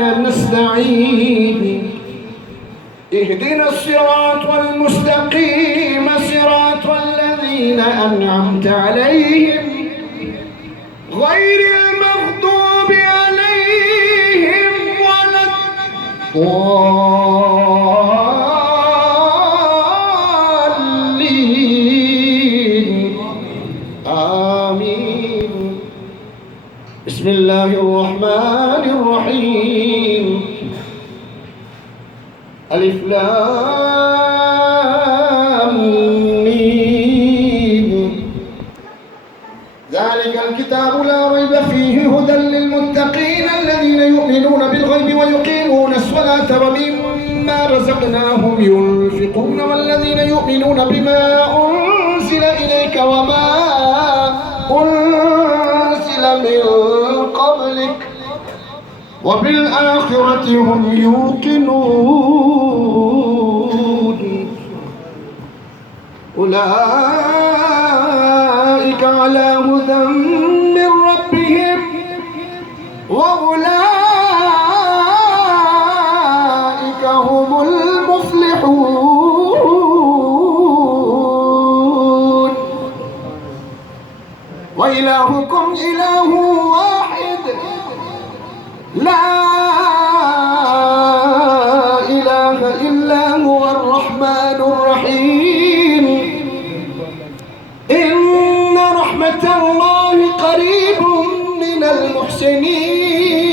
نستعين اهدنا الصراط المستقيم صراط الذين أنعمت عليهم غير المغضوب عليهم ولا الضالين آمين. بسم الله الرحمن الرحيم. ألف لام ميم. ذلك الكتاب لا ريب فيه هدى للمتقين الذين يؤمنون بالغيب ويقيمون الصلاة ومما رزقناهم ينفقون والذين يؤمنون بما أنزل إليك وما أنزل من قبلك وبالآخرة هم يوقنون. أولئك على هدى من ربهم وأولئك هم المفلحون. وإلهكم إله واحد لا إله إلا هو الرحمن الرحيم. إن رحمة الله قريب من المحسنين.